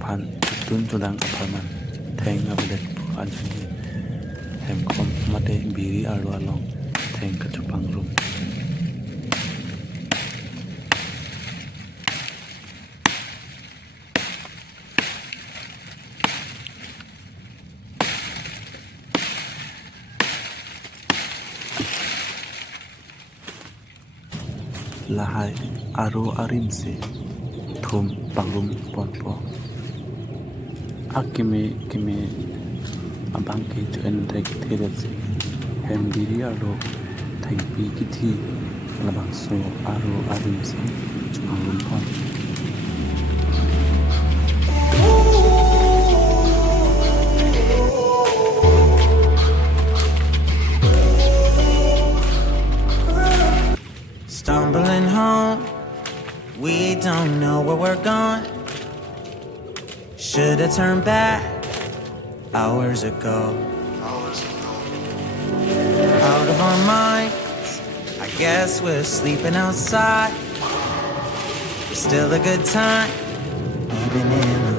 phan tun tudang aparman theng abelet phukan chungi hem khom mate biri aru along theng ka chupang room lahai aru arim se thum pangrum ponpo akime kime abang ki chen thek thelet se hem biri aru thengpi ki thi labang so aru arim se chupangrum pon Stumbling home, we don't know where we're going. Should've turned back hours ago. Out of our minds, I guess we're sleeping outside. It's still a good time, even in